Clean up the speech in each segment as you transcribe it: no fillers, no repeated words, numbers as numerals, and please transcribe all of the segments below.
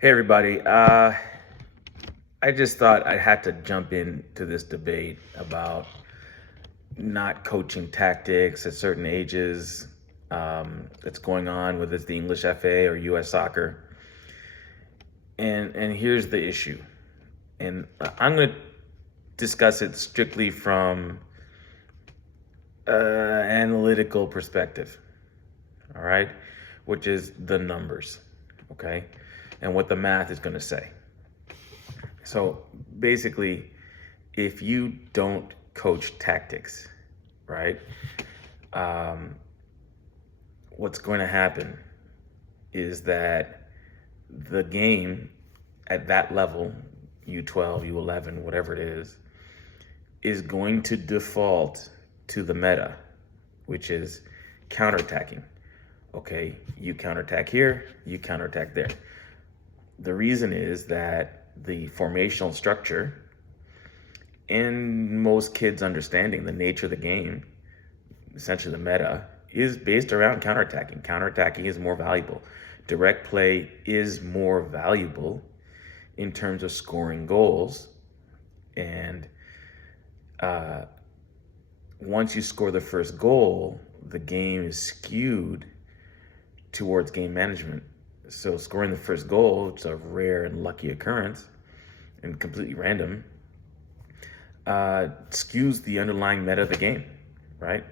Hey everybody, I just thought I had to jump into this debate about not coaching tactics at certain ages that's going on, whether it's the English FA or US soccer. And here's the issue. And I'm going to discuss it strictly from analytical perspective, all right? Which is the numbers, okay? And what the math is going to say. So basically, if you don't coach tactics, right, um, what's going to happen is that the game at that level, U12, U11, whatever it is going to default to the meta, which is counterattacking. Okay, you counterattack here, you counterattack there. The reason is that the formational structure, in most kids' understanding, the nature of the game, essentially the meta, is based around counterattacking. Counterattacking is more valuable. Direct play is more valuable in terms of scoring goals. And once you score the first goal, the game is skewed towards game management. So scoring the first goal, which is a rare and lucky occurrence and completely random, skews the underlying meta of the game, right?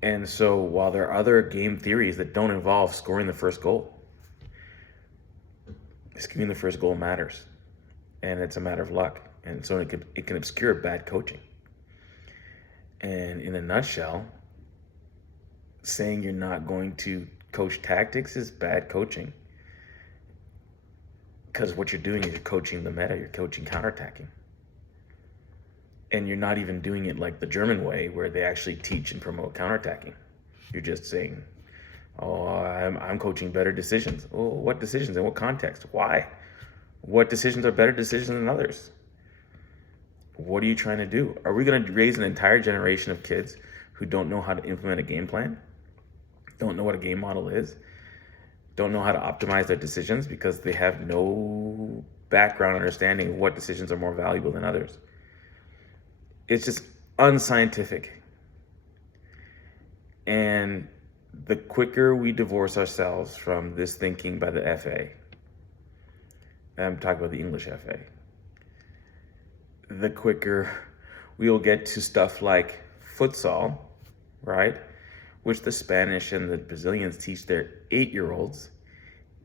And so while there are other game theories that don't involve scoring the first goal, skewing the first goal matters, and it's a matter of luck. And so it can obscure bad coaching. And in a nutshell, saying you're not going to coach tactics is bad coaching. Because what you're doing is you're coaching the meta, you're coaching counterattacking. And you're not even doing it like the German way, where they actually teach and promote counterattacking. You're just saying, oh, I'm coaching better decisions. Oh, what decisions? In what context? Why? What decisions are better decisions than others? What are you trying to do? Are we going to raise an entire generation of kids who don't know how to implement a game plan? Don't know what a game model is? Don't know how to optimize their decisions because they have no background understanding of what decisions are more valuable than others? It's just unscientific. And the quicker we divorce ourselves from this thinking by the FA, I'm talking about the English FA, the quicker we'll get to stuff like futsal, right? Which the Spanish and the Brazilians teach their 8-year-olds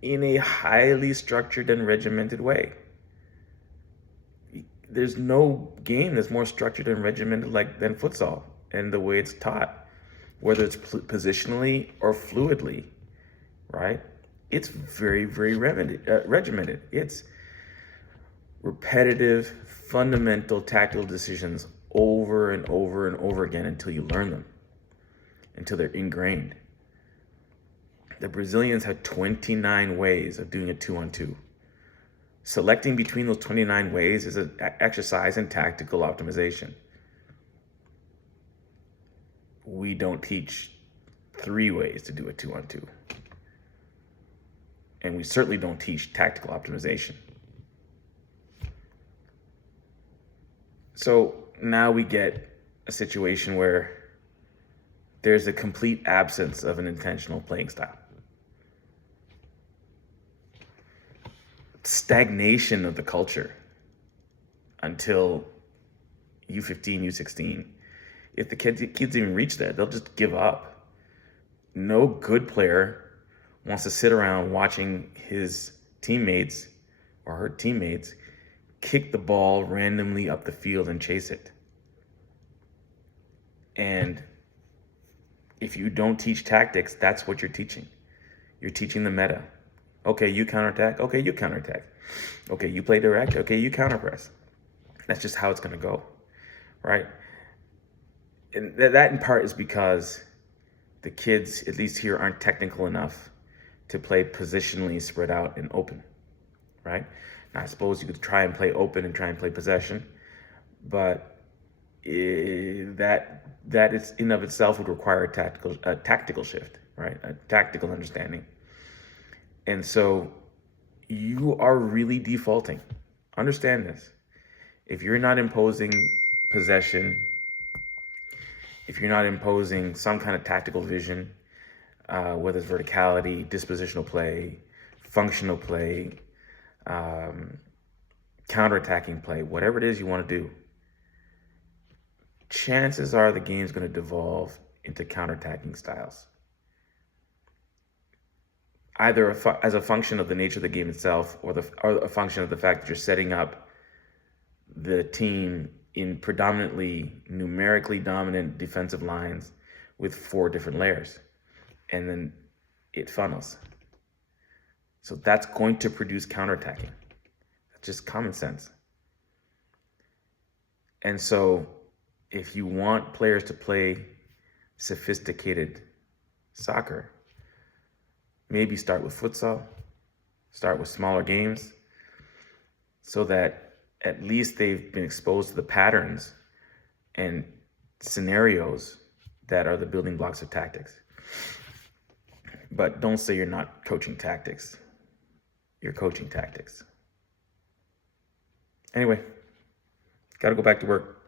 in a highly structured and regimented way. There's no game that's more structured and regimented than futsal and the way it's taught, whether it's positionally or fluidly, right? It's very, very regimented. It's repetitive, fundamental tactical decisions over and over and over again until you learn them, until they're ingrained. The Brazilians had 29 ways of doing a 2-on-2. Selecting between those 29 ways is an exercise in tactical optimization. We don't teach 3 ways to do a 2-on-2. And we certainly don't teach tactical optimization. So now we get a situation where there's a complete absence of an intentional playing style. Stagnation of the culture until U15, U16. If the kids even reach that, they'll just give up. No good player wants to sit around watching his teammates or her teammates kick the ball randomly up the field and chase it. And if you don't teach tactics, that's what you're teaching. You're teaching the meta. Okay, you counterattack. Okay, you counterattack. Okay, you play direct. Okay, you counterpress. That's just how it's going to go, right? And that in part is because the kids, at least here, aren't technical enough to play positionally spread out and open, right? Now, I suppose you could try and play open and try and play possession, but that is in of itself would require a tactical shift, right? A tactical understanding. And so you are really defaulting. Understand this. If you're not imposing possession, if you're not imposing some kind of tactical vision, whether it's verticality, dispositional play, functional play, counterattacking play, whatever it is you want to do, chances are the game's going to devolve into counterattacking styles. Either as a function of the nature of the game itself, or a function of the fact that you're setting up the team in predominantly numerically dominant defensive lines with 4 different layers, and then it funnels. So that's going to produce counterattacking. That's just common sense. And so if you want players to play sophisticated soccer, maybe start with futsal, start with smaller games, so that at least they've been exposed to the patterns and scenarios that are the building blocks of tactics. But don't say you're not coaching tactics. You're coaching tactics. Anyway, got to go back to work.